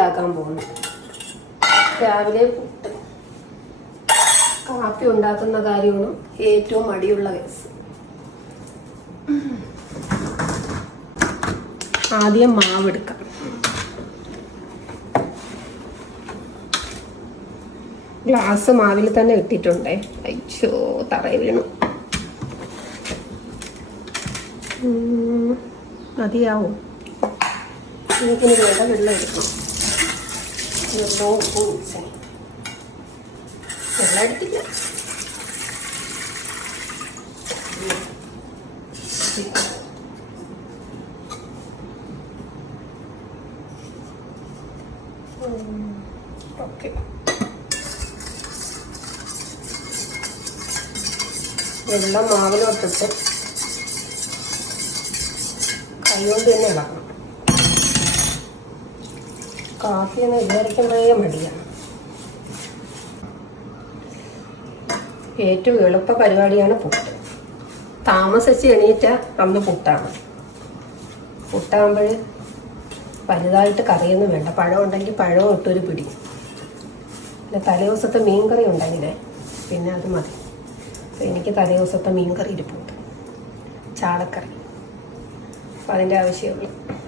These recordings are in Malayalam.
ഉണ്ടാക്കാൻ പോകുന്നു. രാവിലെ പുട്ട്. കാപ്പി ഉണ്ടാക്കുന്ന കാര്യമാണ് ഏറ്റവും മടിയുള്ള കേസ്. ആദ്യം മാവ് എടുക്കാം. ഗ്ലാസ് മാവിൽ തന്നെ ഇട്ടിട്ടുണ്ടേ. അയ്യോ തറയിൽ വീണു. മതിയാവും. വേണ്ട വെള്ളം എടുക്കണം. വെള്ളവും വെള്ളം വെള്ളം മാവിലോട്ടിട്ട് കൈകൊണ്ട് തന്നെ ഇളക്കണം. കാപ്പി ഒന്ന് വിചാരിക്കുന്നതേ മടിയാണ് ഏറ്റവും എളുപ്പ പരിപാടിയാണ് പുട്ട്. താമസിച്ച് എണീറ്റ അന്ന് പുട്ടാണ്. പുട്ടാകുമ്പോൾ വലുതായിട്ട് കറിയൊന്നും വേണ്ട. പഴം ഉണ്ടെങ്കിൽ പഴവും ഇട്ടൊരു പിടി. പിന്നെ തലേ ദിവസത്തെ മീൻ കറി ഉണ്ടെങ്കിലേ പിന്നെ അത് മതി. എനിക്ക് തലേ ദിവസത്തെ മീൻ കറി ഇരിപ്പുണ്ട്. ചാളക്കറി. അപ്പം അതിന്റെ ആവശ്യമുള്ളൂ.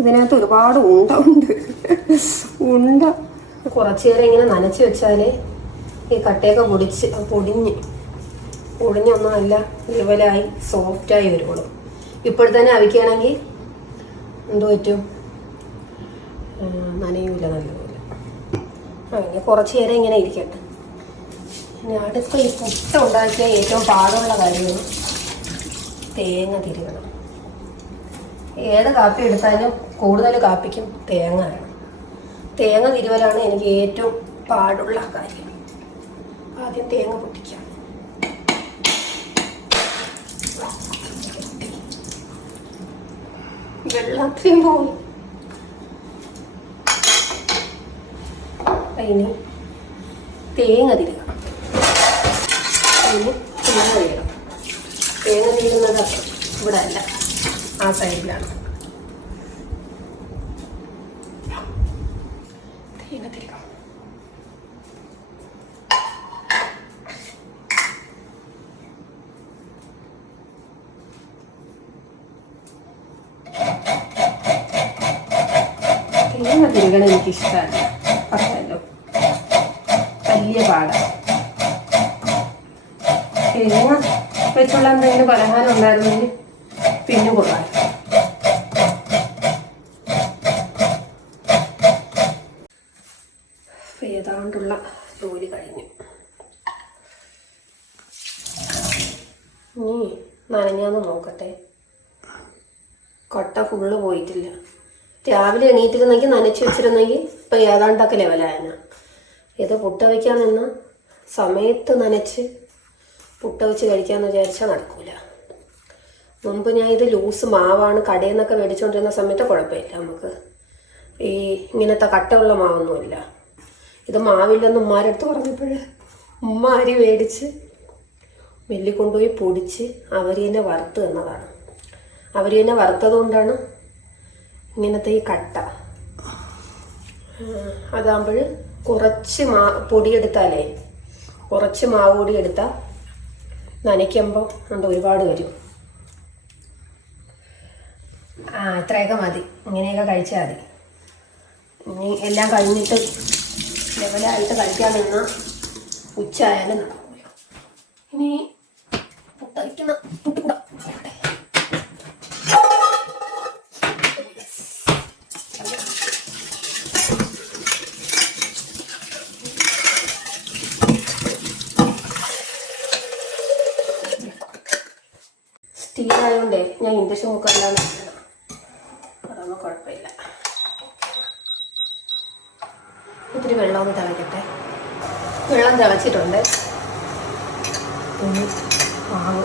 ഇതിനകത്ത് ഒരുപാട് ഉണ്ട ഉണ്ട്. ഉണ്ട. കുറച്ച് നേരം ഇങ്ങനെ നനച്ച് വെച്ചാലേ ഈ കട്ടയൊക്കെ പൊടിച്ച് പൊടിഞ്ഞ് പൊടിഞ്ഞൊന്നും നല്ല ലെവലായി സോഫ്റ്റായി വരുള്ളൂ. ഇപ്പോൾ തന്നെ അവിക്കുകയാണെങ്കിൽ എന്തു പറ്റും? നനയൂല നല്ലപോലെ ആ ഇനി കുറച്ച് നേരം ഇങ്ങനെ ഇരിക്കട്ടെ. ഇനി അടുത്ത ഈ പുട്ട ഉണ്ടാക്കിയ ഏറ്റവും പാടുള്ള കാര്യമാണ് തേങ്ങ തിരുകണം ഏത് കാപ്പി എടുത്താലും കൂടുതൽ കാപ്പിക്കും തേങ്ങ തേങ്ങ തിരുവലാണ് എനിക്ക് ഏറ്റവും പാടുള്ള കാര്യം. ആദ്യം തേങ്ങ പൊട്ടിക്കാം. വെള്ളത്തിനും പോയി. ഇനി തേങ്ങ തിരുക ഇനി തേങ്ങ തിരുകണം തേങ്ങ തിരുന്നത് ഇവിടെ അല്ല ആ സൈഡിലാണ്. തേങ്ങ തിരികൾ എനിക്കിഷ്ടമല്ല പറഞ്ഞല്ലോ വലിയ പാടാണ് തേങ്ങ വെച്ചുള്ള എന്തെങ്കിലും പലഹാരം ഉണ്ടായിരുന്നെങ്കിൽ പിന്നെ കൊള്ളാം ഏതാണ്ടുള്ള ജോലി കഴിഞ്ഞു. ഇനി നനഞ്ഞാന്ന് നോക്കട്ടെ. കൊട്ട ഫുള്ള് പോയിട്ടില്ല. രാവിലെ എണീറ്റിരുന്നെങ്കിൽ നനച്ച് വെച്ചിരുന്നെങ്കിൽ ഇപ്പം ഏതാണ്ടൊക്കെ ലെവലായന ഇത് പുട്ട വയ്ക്കാൻ നിന്ന സമയത്ത് നനച്ച് പുട്ട വെച്ച് കഴിക്കാമെന്ന് വിചാരിച്ചാൽ നടക്കൂല. മുമ്പ് ഞാൻ ഇത് ലൂസ് മാവാണ് കടയിൽ നിന്നൊക്കെ മേടിച്ചുകൊണ്ടിരുന്ന സമയത്ത് കുഴപ്പമില്ല നമുക്ക്. ഈ ഇങ്ങനത്തെ കട്ടയുള്ള മാവൊന്നുമില്ല. ഇത് മാവില്ലെന്ന് ഉമ്മാരെടുത്ത് പറഞ്ഞപ്പോൾ ഉമ്മ അരി മേടിച്ച് മില്ലിൽ കൊണ്ടുപോയി പൊടിച്ച് അവർ തന്നെ വറുത്ത് തന്നതാണ്. അവർ തന്നെ വറുത്തത് കൊണ്ടാണ് ഇങ്ങനത്തെ ഈ കട്ട. അതാകുമ്പോൾ കുറച്ച് മാ പൊടിയെടുത്താലേ കുറച്ച് മാവ് പൊടി എടുത്താൽ നനയ്ക്കുമ്പോൾ അത് ഒരുപാട് വരും. ആ ഇത്രയൊക്കെ മതി. ഇങ്ങനെയൊക്കെ കഴിച്ചാൽ മതി. ഇനി എല്ലാം കഴിഞ്ഞിട്ട് ലെവലായിട്ട് കഴിക്കാൻ നിന്ന ഉച്ച ആയാലും നടക്കൂല. ഇനി പുട്ടയക്കുന്ന സ്റ്റീൽ ആയതുകൊണ്ടേ ഞാൻ ഇൻഡക്ഷൻ കുക്കറിലാണ്. അതൊന്നും കുഴപ്പമില്ല. ഇത്തിരി വെള്ളം ഒന്ന് തിളയ്ക്കട്ടെ വെള്ളം തിളച്ചിട്ടുണ്ട്. മാവ്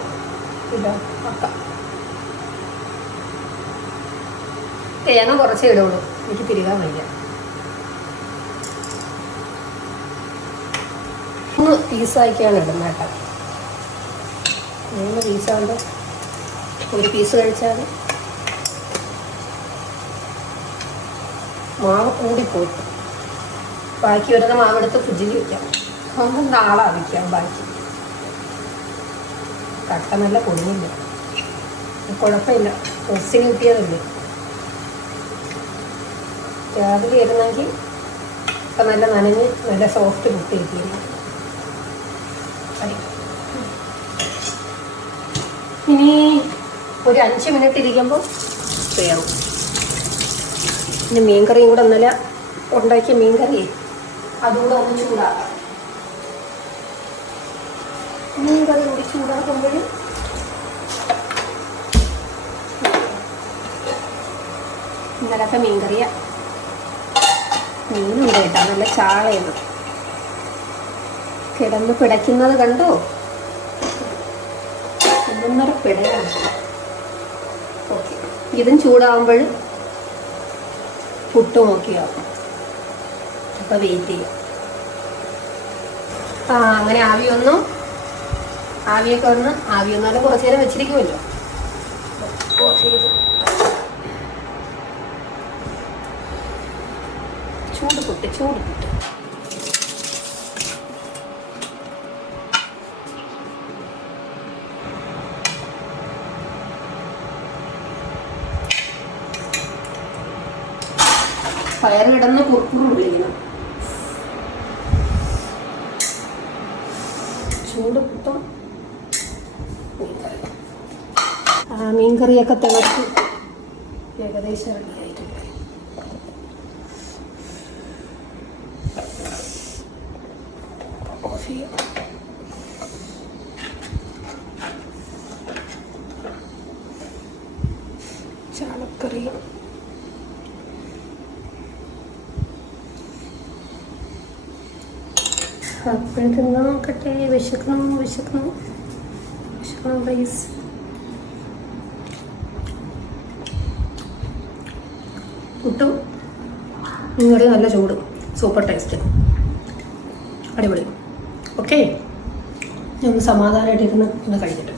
ഇതാ വെക്കാം. തേങ്ങ കുറച്ചേ ഇടുള്ളൂ. എനിക്ക് തിരികാൻ വയ്യ. മൂന്ന് പീസാക്കിയാണ് ഇടുന്നത് കേട്ടോ. മൂന്ന് പീസാകുമ്പോൾ ഒരു പീസ് കഴിച്ചാൽ മാവ് കൂടിപ്പോയി ബാക്കി വരുന്ന മാവെടുത്ത് ഫ്രിഡ്ജിൽ വെക്കാം. ഒന്നും നാളെ വയ്ക്കാം ബാക്കി. കട്ട നല്ല പൊടിയില്ല. കുഴപ്പമില്ല. ഒസിന് കിട്ടിയതല്ലേ. രാവിലെ ഇരുന്നെങ്കിൽ ഇപ്പം നല്ല നനഞ്ഞ് നല്ല സോഫ്റ്റ് കുട്ടി കിട്ടിയിരുന്നു ഇനി ഒരു അഞ്ച് മിനിറ്റ് ഇരിക്കുമ്പോൾ ചെയ്യാവും പിന്നെ മീൻകറിയും കൂടെ ഇന്നലെ ഉണ്ടാക്കിയ മീൻകറിയേ. അതുകൂടെ ഒന്ന് ചൂടാക്കാം. മീൻകറി കൂടി ചൂടാക്കുമ്പോൾ ഇന്നലത്തെ മീൻകറിയ. മീനുണ്ട് കേട്ടോ നല്ല ചാളയാണ്. കിടന്ന് പിടയ്ക്കുന്നത് കണ്ടോ? ഒന്നൊന്നര പിടയാണ്. ഓക്കെ. ഇതും ചൂടാവുമ്പോൾ പുട്ട് നോക്കിയാവും അപ്പൊ വെയിറ്റ് ചെയ്യാം. ആ അങ്ങനെ ആവിയൊന്നും ആവിയൊക്കെ ഒന്ന് ആവി കുറച്ചു നേരം വെച്ചിരിക്കുമല്ലോ. ചൂട് പുട്ട് ചൂട് പുട്ട്. പയർ കിടന്ന് കുറുക്കുറു വിളിക്കണം. ചൂട് മീൻകറിയൊക്കെ തിളച്ച് ഏകദേശം റെഡിയായിട്ടുണ്ട്. ഓഫ് ചെയ്യാം ചാളക്കറിയും തിന്നാൻ നോക്കട്ടെ വിശക്കണം വിശക്കണം. വിശക്കണം പ്ലീസ് പുട്ടും ഇങ്ങോട്ട് നല്ല ചൂട്. സൂപ്പർ ടേസ്റ്റ് അടിപൊളി. ഓക്കെ ഞാൻ സമാധാനമായിട്ടിരുന്ന് ഒന്ന് കഴിക്കട്ടെ.